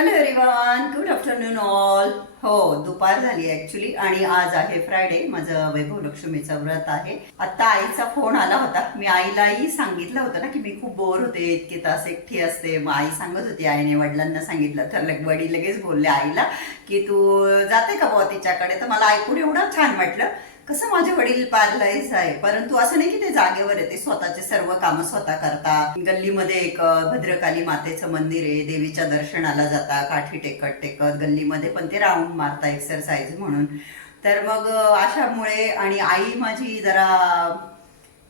Hello everyone good afternoon all हो दुपार झाली ऍक्च्युली आणि आज आहे फ्रायडे माझं वैभव लक्ष्मीचं व्रत आहे. आता आईचा फोन आला होता. मी आईलाही सांगितलं होतं ना की मी खूप बोर होते इतके तास एकटी असते. मग आई सांगत होती आईने वडिलांना सांगितलं. तर वडील लगेच बोलले आईला की तू जाते का बुवा तिच्याकडे? तर मला ऐकून एवढं छान वाटलं. कसं माझे वडील पार्लाईस आहे परंतु असं नाही की ते जागेवर आहे ते स्वतःचे सर्व कामं स्वतः करतात. गल्लीमध्ये एक भद्रकाली मातेचं मंदिर आहे देवीच्या दर्शनाला जाता काठी टेकत टेकत गल्लीमध्ये पण ते राऊंड मारता एक्सरसाइज म्हणून. तर मग अशामुळे आणि आई माझी जरा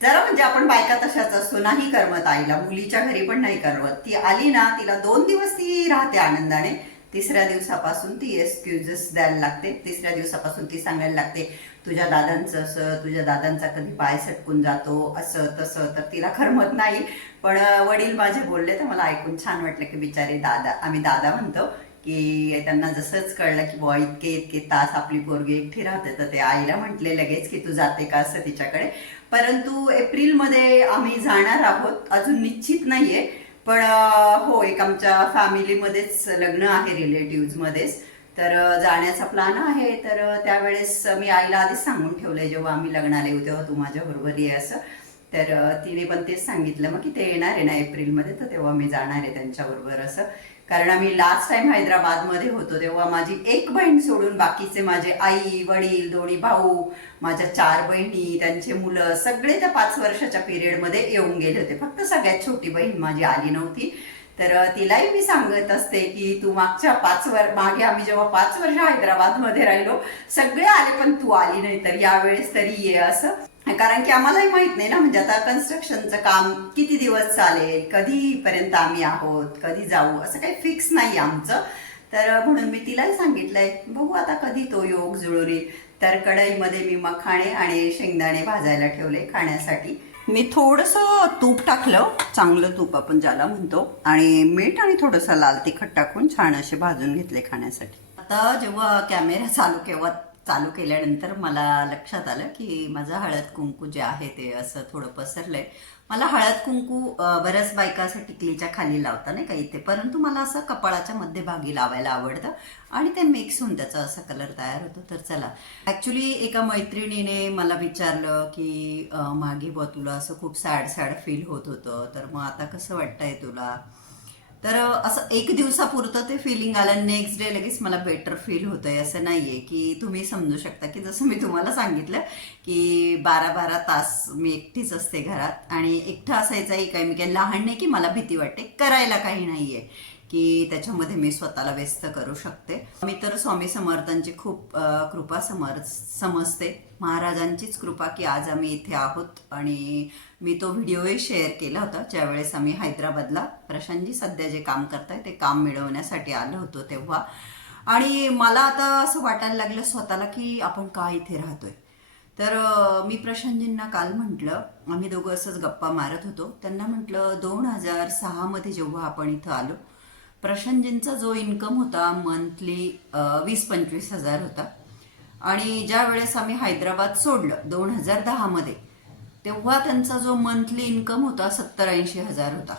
जरा म्हणजे आपण बायका तशाच असतो नाही करमत आईला. मुलीच्या घरी पण नाही करमत. ती आली ना तिला दोन दिवस ती राहते आनंदाने. तिसऱ्या दिवसापासून ती एक्सक्युजेस द्यायला लागते. तिसऱ्या दिवसापासून ती सांगायला लागते तुझ्या दादांचं असं तुझ्या दादांचा कधी पाय सटकून जातो असं तसं. तर तिला खरमत नाही. पण वडील माझे बोलले तर मला ऐकून छान वाटलं की बिचारे दादा आम्ही दादा म्हणतो की त्यांना जसंच कळलं की बॉ इतके इतके तास आपली पोरगी एकटी राहते तर ते आईला म्हटले लगेच की तू जाते का असं तिच्याकडे? परंतु एप्रिलमध्ये आम्ही जाणार आहोत. अजून निश्चित नाहीये. पण हो एक आमच्या फॅमिलीमध्येच लग्न आहे रिलेटिव्ह मध्येच तर जाण्याचा प्लॅन आहे. तर त्यावेळेस मी आईला आधीच सांगून ठेवलंय जेव्हा आम्ही लग्नाला येऊ तेव्हा तू माझ्या बरोबर ये असं. तर तिने पण तेच सांगितलं मग की ते येणार आहे ना एप्रिलमध्ये तर तेव्हा मी जाणार आहे त्यांच्याबरोबर असं. कारण आम्ही लास्ट टाइम हैदराबादमध्ये होतो तेव्हा माझी एक बहीण सोडून बाकीचे माझे आई वडील दोन्ही भाऊ माझ्या चार बहिणी त्यांचे मुलं सगळे त्या पाच वर्षाच्या पिरियडमध्ये येऊन गेले होते. फक्त सगळ्यात छोटी बहीण माझी आली नव्हती. तर तिलाही मी सांगत असते की तू मागच्या पाच वर मागे आम्ही जेव्हा पाच वर्ष हैदराबादमध्ये राहिलो सगळे आले पण तू आली नाही. तर यावेळेस तरी ये असं. कारण की आम्हालाही माहीत नाही ना म्हणजे आता कन्स्ट्रक्शनचं काम किती दिवस चालेल कधीपर्यंत आम्ही आहोत कधी जाऊ असं काही फिक्स नाही आमचं. तर म्हणून मी तिलाही सांगितलंय बघू आता कधी तो योग जुळून येईल. तर कढईमध्ये मी मखाणे आणि शेंगदाणे भाजायला ठेवले खाण्यासाठी. मी थोडंसं तूप टाकलं चांगलं तूप आपण ज्याला म्हणतो आणि मीठ आणि थोडंसं लाल तिखट टाकून छान असे भाजून घेतले खाण्यासाठी. आता जेव्हा कॅमेरा चालू केव्हा चालू केल्यानंतर मला लक्षात आलं की माझं हळद कुंकू जे आहे ते असं थोडं पसरलंय. मला हळद कुंकू बऱ्याच बायका असं टिकलीच्या खाली लावता नाही का इथे. परंतु मला असं कपाळाच्या मध्यभागी लावायला आवडतं आणि ते मिक्स होऊन त्याचा असा कलर तयार होतो. तर चला. ॲक्च्युली एका मैत्रिणीने मला विचारलं की मागे बुवा तुला असं खूप सॅड सॅड फील होत होतं. तर मग आता कसं वाटतंय तुला? तर असं एक दिवसापुरतं ते फिलिंग आलं नेक्स्ट डे लगेच मला बेटर फील होतंय. असं नाहीये की तुम्ही समजू शकता की जसं मी तुम्हाला सांगितलं की बारा बारा तास मी एकटीच असते घरात आणि एकटं असायचंही काय मी काही लहान नाही की मला भीती वाटते. करायला काही नाहीये की त्याच्यामध्ये मी स्वतःला व्यस्त करू शकते. मी तर स्वामी समर्थांची खूप कृपा समर समजते. महाराजांचीच कृपा की आज आम्ही इथे आहोत आणि मी तो व्हिडिओही शेअर केला होता ज्यावेळेस आम्ही हैदराबादला प्रशांतजी सध्या जे काम करताय ते काम मिळवण्यासाठी आलो होतो तेव्हा. आणि मला आता असं वाटायला लागलं स्वतःला की आपण का इथे राहतोय? तर मी प्रशांतजींना काल म्हटलं आम्ही दोघं असंच गप्पा मारत होतो. त्यांना म्हटलं दोन हजार सहामध्ये जेव्हा आपण इथं आलो प्रशांतजींचा जो इन्कम होता मंथली वीस पंचवीस हजार होता. आणि ज्या वेळेस आम्ही हैदराबाद सोडलं दोन हजार दहामध्ये तेव्हा त्यांचा जो मंथली इन्कम होता सत्तर ऐंशी हजार होता.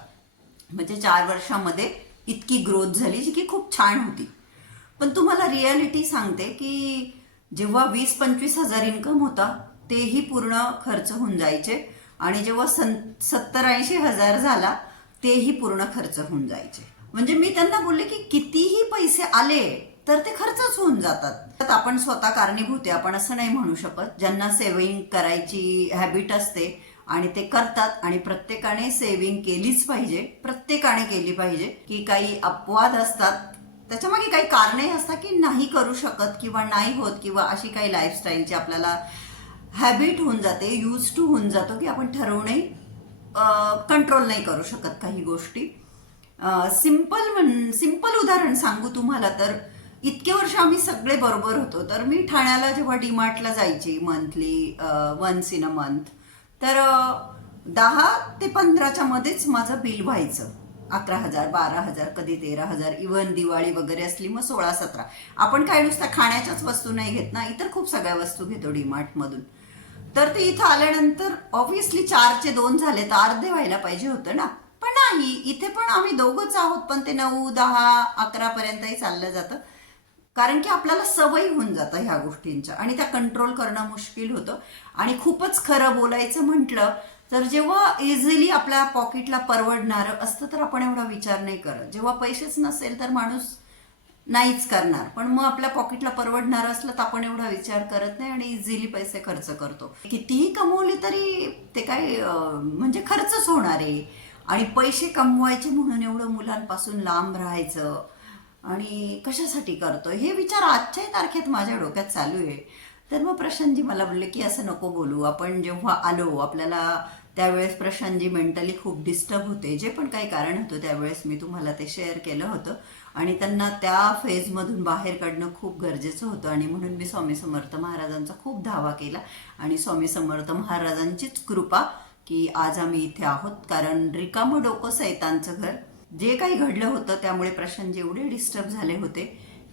म्हणजे चार वर्षामध्ये इतकी ग्रोथ झाली जी की खूप छान होती. पण तुम्हाला रियालिटी सांगते की जेव्हा वीस पंचवीस हजार इन्कम होता तेही पूर्ण खर्च होऊन जायचे. आणि जेव्हा सन सत्तर ऐंशी हजार झाला तेही पूर्ण खर्च होऊन जायचे. म्हणजे मी त्यांना बोलले की कितीही पैसे आले तर ते खर्चच होऊन जातात. तर आपण स्वतः कारणीभूत आहे आपण असं नाही म्हणू शकत. ज्यांना सेव्हिंग करायची हॅबिट असते आणि ते करतात आणि प्रत्येकाने सेव्हिंग केलीच पाहिजे प्रत्येकाने केली पाहिजे की काही अपवाद असतात. त्याच्यामागे काही कारणे असतात की नाही करू शकत किंवा नाही होत किंवा अशी काही लाईफस्टाईलची आपल्याला हॅबिट होऊन जाते यूज टू होऊन जातो की आपण ठरवणे कंट्रोल नाही करू शकत काही गोष्टी. सिंपल म्हण सिंपल उदाहरण सांगू तुम्हाला तर इतके वर्ष आम्ही सगळे बरोबर होतो. तर मी ठाण्याला जेव्हा डीमार्टला जायची monthly once in a month तर दहा ते पंधराच्या मध्येच माझं बिल व्हायचं. अकरा हजार बारा हजार कधी तेरा हजार इव्हन दिवाळी वगैरे असली मग सोळा सतरा. आपण काय नुसत्या खाण्याच्याच वस्तू नाही घेत ना इतर खूप सगळ्या वस्तू घेतो डीमार्टमधून तर ते इथं आल्यानंतर ऑब्व्हियसली चारचे दोन झाले तर अर्धे व्हायला पाहिजे होतं ना. पण नाही इथे पण आम्ही दोघंच आहोत पण ते नऊ दहा अकरा पर्यंतही चाललं जातं. कारण की आपल्याला सवयी होऊन जातं ह्या गोष्टींच्या आणि त्या कंट्रोल करणं मुश्किल होतं. आणि खूपच खरं बोलायचं म्हटलं तर जेव्हा इझिली आपल्या पॉकेटला परवडणारं असतं तर आपण एवढा विचार नाही करत. जेव्हा पैसेच नसेल तर माणूस नाहीच करणार. पण मग आपल्या पॉकेटला परवडणार असलं तर आपण एवढा विचार करत नाही आणि इझिली पैसे खर्च करतो. कितीही कमवली तरी ते काय म्हणजे खर्चच होणार आहे. आणि पैसे कमवायचे म्हणून एवढं मुलांपासून लांब राहायचं आणि कशासाठी करतो हे विचार आजच्याही तारखेत माझ्या डोक्यात चालू आहे. तर मग प्रशांतजी मला बोलले की असं नको बोलू. आपण जेव्हा आलो आपल्याला त्यावेळेस प्रशांतजी मेंटली खूप डिस्टर्ब होते. जे पण काही कारण होतं त्यावेळेस मी तुम्हाला ते शेअर केलं होतं. आणि त्यांना त्या फेजमधून बाहेर काढणं खूप गरजेचं होतं. आणि म्हणून मी स्वामी समर्थ महाराजांचा खूप धावा केला. आणि स्वामी समर्थ महाराजांचीच कृपा की आज आम्ही इथे आहोत. कारण रिकामं डोकं सैतांचं घर जे काही घडलं होतं त्यामुळे प्रशांत जेवढे डिस्टर्ब झाले होते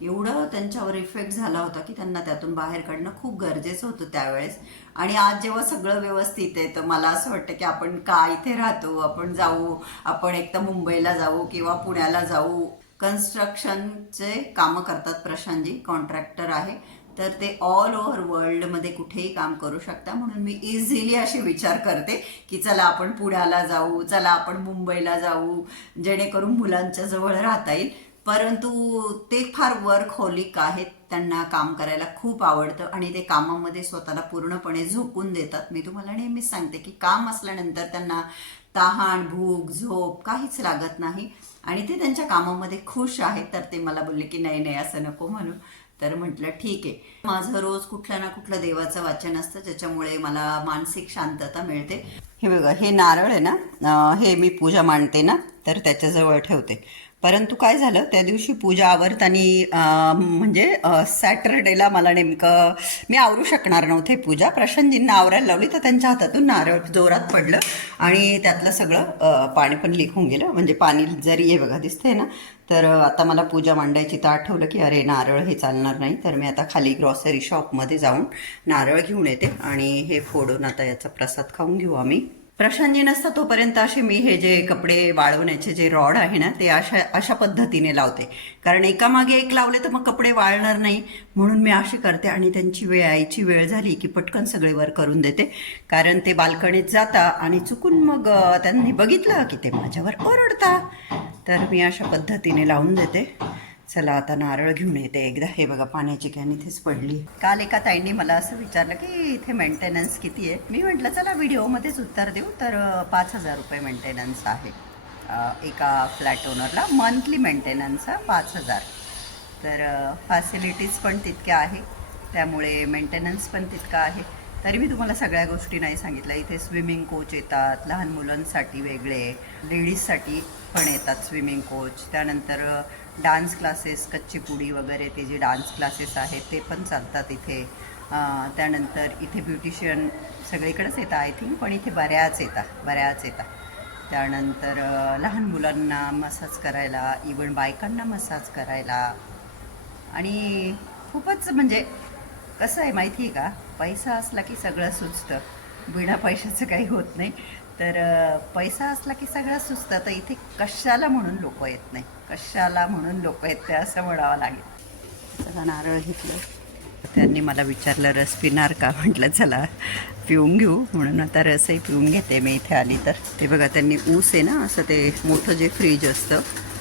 एवढं त्यांच्यावर इफेक्ट झाला होता की त्यांना त्यातून बाहेर काढणं खूप गरजेचं होतं त्यावेळेस. आणि आज जेव्हा सगळं व्यवस्थित आहे तर मला असं वाटतं की आपण का इथे राहतो? आपण जाऊ आपण एक तर मुंबईला जाऊ किंवा पुण्याला जाऊ. कन्स्ट्रक्शनचे कामं करतात प्रशांतजी कॉन्ट्रॅक्टर आहे. तर ते ऑल ओव्हर वर्ल्डमध्ये कुठेही काम करू शकता. म्हणून मी इझिली असे विचार करते की चला आपण पुण्याला जाऊ चला आपण मुंबईला जाऊ जेणेकरून मुलांच्या जवळ राहता येईल. परंतु ते फार वर्क होलिक आहेत. त्यांना काम करायला खूप आवडतं आणि ते कामामध्ये स्वतःला पूर्णपणे झोकून देतात. मी तुम्हाला नेहमीच सांगते की काम असल्यानंतर त्यांना तहान भूक झोप काहीच लागत नाही. आणि ते त्यांच्या कामामध्ये खुश आहेत. तर ते मला बोलले की नाही नाही असं नको म्हणून तर म्हटलं ठीक आहे. माझं रोज कुठल्या ना कुठलं देवाचं वाचन असतं ज्याच्यामुळे मला मानसिक शांतता मिळते. हे बघा हे नारळ आहे ना हे मी पूजा मांडते ना तर त्याच्याजवळ ठेवते. परंतु काय झालं त्या दिवशी पूजा आवरताना म्हणजे सॅटरडेला मला नेमकं मी आवरू शकणार नव्हते पूजा. प्रशांतजींना आवरायला लावली तर त्यांच्या हातातून नारळ जोरात पडलं आणि त्यातलं सगळं पाणी पण लिखून गेलं. म्हणजे पाणी जरी हे बघा दिसतंय ना तर आता मला पूजा मांडायची तर आठवलं की अरे नारळ हे चालणार नाही. तर मी आता खाली ग्रॉसरी शॉपमध्ये जाऊन नारळ घेऊन येते आणि हे फोडून आता याचा प्रसाद खाऊन घेऊ आम्ही. प्रशांतजी नसता तोपर्यंत असे मी हे जे कपडे वाळवण्याचे जे रॉड आहे ना ते अशा अशा पद्धतीने लावते. कारण एकामागे एक लावले तर मग कपडे वाळणार नाही. म्हणून मी अशी करते आणि त्यांची वेळ आईची वेळ झाली की पटकन सगळे वर करून देते. कारण ते बाल्कनीत जाता आणि चुकून मग त्यांनी बघितलं की ते माझ्यावर ओरडता. तर मी अशा पद्धतीने लावून देते. चला आता नारळ घेऊन येते एकदा. हे बघा पाण्याची कॅन इथेच पडली. काल एका ताईंनी मला असं विचारलं की इथे मेंटेनन्स किती आहे? मी म्हटलं चला व्हिडिओमध्येच उत्तर देऊ. तर पाच हजार रुपये मेंटेनन्स आहे. एका फ्लॅट ओनरला मंथली मेंटेनन्स हा पाच हजार. तर फॅसिलिटीज पण तितक्या आहे. त्यामुळे मेंटेनन्स पण तितका आहे. तरी मी तुम्हाला सगळ्या गोष्टी नाही सांगितल्या. इथे स्विमिंग कोच येतात लहान मुलांसाठी वेगळे लेडीजसाठी पण येतात स्विमिंग कोच त्यानंतर डान्स क्लासेस कच्चीपुडी वगैरे ते जे डान्स क्लासेस आहेत ते पण चालतात इथे. त्यानंतर इथे ब्युटिशियन सगळीकडेच येतात आय थिंक पण इथे बऱ्याच येतात बऱ्याच येतात. त्यानंतर लहान मुलांना मसाज करायला इवन बायकांना मसाज करायला. आणि खूपच म्हणजे कसं आहे माहिती आहे का? पैसा असला की सगळं सुचतं. बिना पैशाचं काही होत नाही. तर पैसा असला की सगळं सुचतं तर इथे कशाला म्हणून लोक येत नाही? कशाला म्हणून लोक येत ते असं म्हणावं लागेल. चला नारळ घेतलं? त्यांनी मला विचारलं रस पिणार का? म्हटलं चला पिऊन घेऊ. म्हणून आता रसही पिऊन घेते मी इथे आली तर. ते बघा त्यांनी ऊस आहे ना असं ते मोठं जे फ्रीज असतं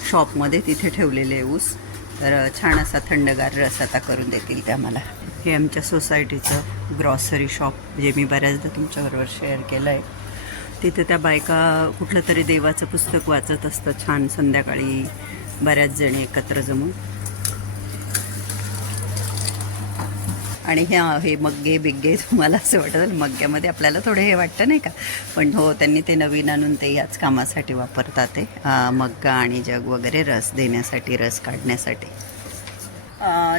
शॉपमध्ये तिथे ठेवलेले ऊस. तर छान असा थंडगार रस आता करून देतील त्या मला. हे आमच्या सोसायटीचं ग्रॉसरी शॉप जे मी बऱ्याचदा तुमच्याबरोबर शेअर केलं आहे तिथे त्या बायका कुठलं तरी देवाचं पुस्तक वाचत असतं छान संध्याकाळी बऱ्याच जणी एकत्र जमून. आणि ह्या हे मग्गे बिग्गे तुम्हाला असं वाटतं मग्ग्यामध्ये आपल्याला थोडं हे वाटतं नाही का? पण हो त्यांनी ते नवीन आणून ते याच कामासाठी वापरतात ते. मग्गा आणि जग वगैरे रस देण्यासाठी रस काढण्यासाठी.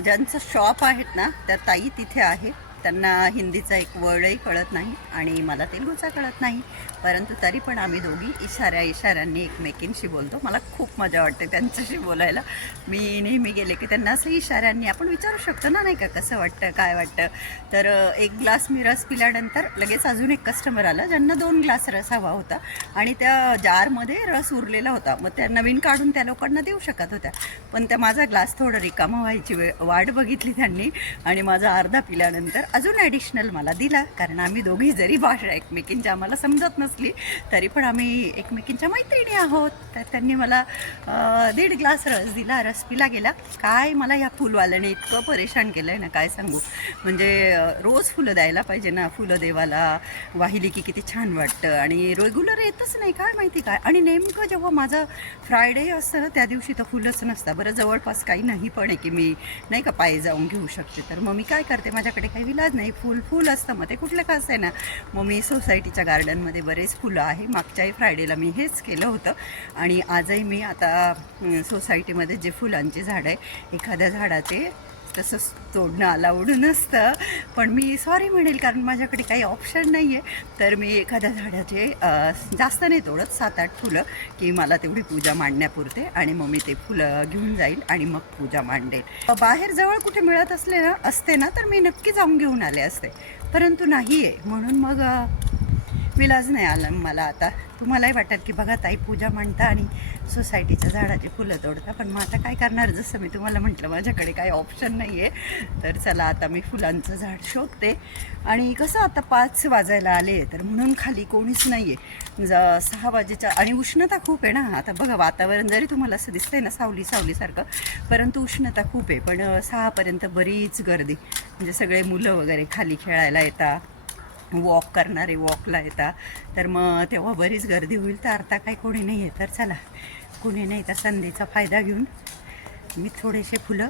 ज्यांचं शॉप आहेत ना त्या ताई तिथे आहे. त्यांना हिंदीचा एक वर्डही कळत नाही आणि मला तेलुगूचा कळत नाही. परंतु तरी पण आम्ही दोघी इशाऱ्या इशाऱ्यांनी एकमेकींशी बोलतो. मला खूप मजा वाटते त्यांच्याशी बोलायला. मी नेहमी गेले की त्यांना असं इशाऱ्यांनी आपण विचारू शकतो ना नाही का कसं वाटतं काय वाटतं. तर एक ग्लास मी रस पिल्यानंतर लगेच अजून एक कस्टमर आला ज्यांना दोन ग्लास रस हवा होता. आणि त्या जारमध्ये रस उरलेला होता. मग त्या नवीन काढून त्या लोकांना देऊ शकत होत्या. पण त्या माझा ग्लास थोडं रिकामा व्हायची वेळ वाट बघितली त्यांनी. आणि माझा अर्धा पिल्यानंतर अजून ॲडिशनल मला दिला. कारण आम्ही दोघी जरी भाषा एकमेकींच्या आम्हाला समजत नसली तरी पण आम्ही एकमेकींच्या मैत्रिणी आहोत. तर त्यांनी मला दीड ग्लास रस दिला. रस पिला गेला. काय मला या फुलवाल्याने इतकं परेशान केलं आहे ना काय सांगू? म्हणजे रोज फुलं द्यायला पाहिजे ना फुलं देवाला. वाहिली की किती छान वाटतं. आणि रेग्युलर येतच नाही काय माहिती काय? आणि नेमकं जेव्हा माझं फ्रायडे असतं ना त्या दिवशी तर फुलंच नसतं बरं जवळपास काही नाही पण आहे की मी नाही का पायी जाऊन घेऊ शकते. तर मग मी काय करते? माझ्याकडे काही विलाज नाही. फुल फुल असतं. मग ते कुठलं का आहे ना? मग मी सोसायटीच्या गार्डनमध्ये बरेच फुलं आहे. मागच्याही फ्रायडेला मी हेच केलं होतं. आणि आजही मी आता सोसायटीमध्ये जे फुलांची झाडं आहे एखाद्या झाडाचे तसंच तोडणं अलाउड नसतं. पण मी सॉरी म्हणेल कारण माझ्याकडे काही ऑप्शन नाही आहे तर मी एखाद्या झाडाचे जास्त नाही तोडत सात आठ फुलं की मला तेवढी पूजा मांडण्यापुरते आणि मग मी ते फुलं घेऊन जाईल आणि मग पूजा मांडेल. बाहेर जवळ कुठे मिळत असले ना असते ना तर मी नक्की जाऊन घेऊन आले असते. परंतु नाही आहे म्हणून मग विलाज नाही आला मला आता. तुम्हालाही वाटत की बघा ताई पूजा म्हणता आणि सोसायटीच्या झाडाची फुलं तोडता पण मग आता काय करणार? जसं मी तुम्हाला म्हटलं माझ्याकडे काही ऑप्शन नाही आहे तर चला आता मी फुलांचं झाड शोधते. आणि कसं आता पाच वाजायला आले तर म्हणून खाली कोणीच नाही आहे ज सहा वाजेच्या आणि उष्णता खूप आहे ना? आता बघा वातावरण जरी तुम्हाला असं दिसतंय ना सावली सावलीसारखं परंतु उष्णता खूप आहे. पण सहापर्यंत बरीच गर्दी. म्हणजे सगळे मुलं वगैरे खाली खेळायला येतात. वॉक करणारे वॉकला येतात. तर मग तेव्हा बरीच गर्दी होईल. तर आता काही कोणी नाही आहे. तर चला कोणी नाही तर संधीचा फायदा घेऊन मी थोडेसे फुलं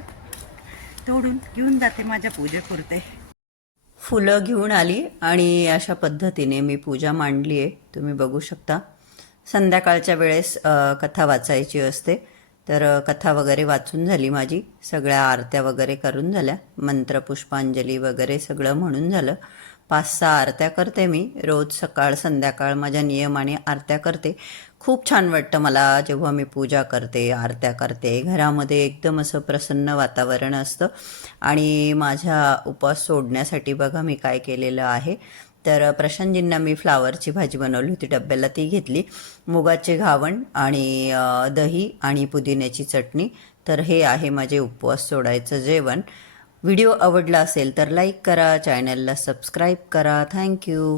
तोडून घेऊन जाते माझ्या पूजेपुरते. फुलं घेऊन आली आणि अशा पद्धतीने मी पूजा मांडली आहे. तुम्ही बघू शकता. संध्याकाळच्या वेळेस कथा वाचायची असते. तर कथा वगैरे वाचून झाली माझी. सगळ्या आरत्या वगैरे करून झाल्या. मंत्र पुष्पांजली वगैरे सगळं म्हणून झालं. पाच सहा आरत्या करते मी. रोज सकाळ संध्याकाळ माझ्या नियमाने आरत्या करते. खूप छान वाटतं मला जेव्हा मी पूजा करते आरत्या करते. घरामध्ये एकदम असं प्रसन्न वातावरण असतं. आणि माझ्या उपवास सोडण्यासाठी बघा मी काय केलेलं आहे. तर प्रशांतजींना मी फ्लावरची भाजी बनवली होती. डब्याला ती घेतली. मुगाचे घावण आणि दही आणि पुदिन्याची चटणी. तर हे आहे माझे उपवास सोडायचं जेवण. व्हिडिओ आवडला असेल तर लाईक करा चॅनलला सबस्क्राईब करा. थँक्यू.